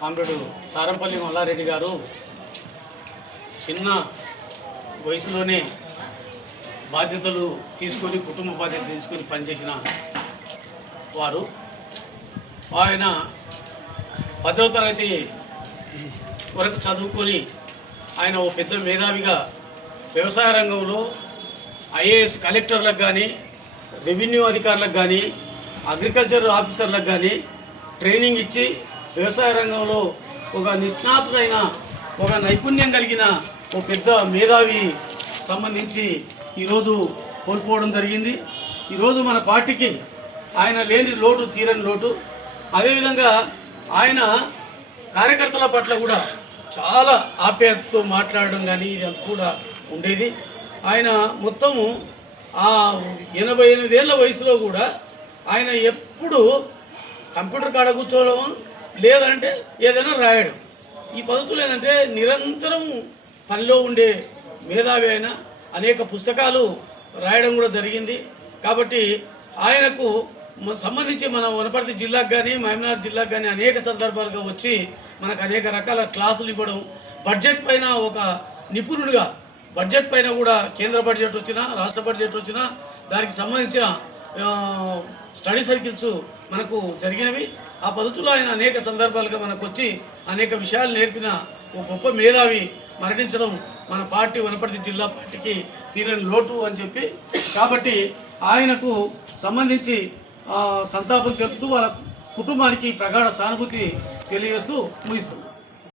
Comrade Sarampalli Mallareddy గారు చిన్న వయసులోనే బాధ్యతలు తీసుకొని కుటుంబ బాధ్యత తీసుకొని పనిచేసిన వారు. ఆయన 10వ తరగతి వరకు చదువుకొని ఆయన ఓ పెద్ద మేధావిగా వ్యవసాయ రంగంలో ఐఏఎస్ కలెక్టర్లకు కానీ, రెవెన్యూ అధికారులకు కానీ, అగ్రికల్చర్ ఆఫీసర్లకు కానీ ట్రైనింగ్ ఇచ్చి వ్యవసాయ రంగంలో ఒక నిష్ణాతుడైన, ఒక నైపుణ్యం కలిగిన ఒక పెద్ద మేధావి సంబంధించి ఈరోజు కోల్పోవడం జరిగింది. ఈరోజు మన పార్టీకి ఆయన లేని లోటు తీరని లోటు. అదేవిధంగా ఆయన కార్యకర్తల పట్ల కూడా చాలా ఆప్యాయతతో మాట్లాడడం కానీ ఇది కూడా ఉండేది. ఆయన మొత్తము ఆ 88 ఏళ్ళ వయసులో కూడా ఆయన ఎప్పుడు కంప్యూటర్ కాడ కూర్చోవడం లేదంటే ఏదైనా రాయడం, ఈ పద్ధతులు ఏంటంటే నిరంతరం పనిలో ఉండే మేధావి. ఆయన అనేక పుస్తకాలు రాయడం కూడా జరిగింది. కాబట్టి ఆయనకు సంబంధించి మన వనపర్తి జిల్లాకు కానీ, మహబూబ్నగర్ జిల్లాకు కానీ అనేక సందర్భాలుగా వచ్చి మనకు అనేక రకాల క్లాసులు ఇవ్వడం, బడ్జెట్ పైన ఒక నిపుణుడిగా, బడ్జెట్ పైన కూడా కేంద్ర బడ్జెట్ వచ్చినా, రాష్ట్ర బడ్జెట్ వచ్చినా దానికి సంబంధించిన స్టడీ సర్కిల్స్ మనకు జరిగినవి. ఆ పద్ధతిలో ఆయన అనేక సందర్భాలుగా మనకు వచ్చి అనేక విషయాలు నేర్పిన ఒక గొప్ప మేధావి మరణించడం మన పార్టీ, వనపర్తి జిల్లా పార్టీకి తీరని లోటు అని చెప్పి, కాబట్టి ఆయనకు సంబంధించి సంతాపం తెలుపుతూ వాళ్ళ కుటుంబానికి ప్రగాఢ సానుభూతి తెలియజేస్తూ ముగిస్తుంది.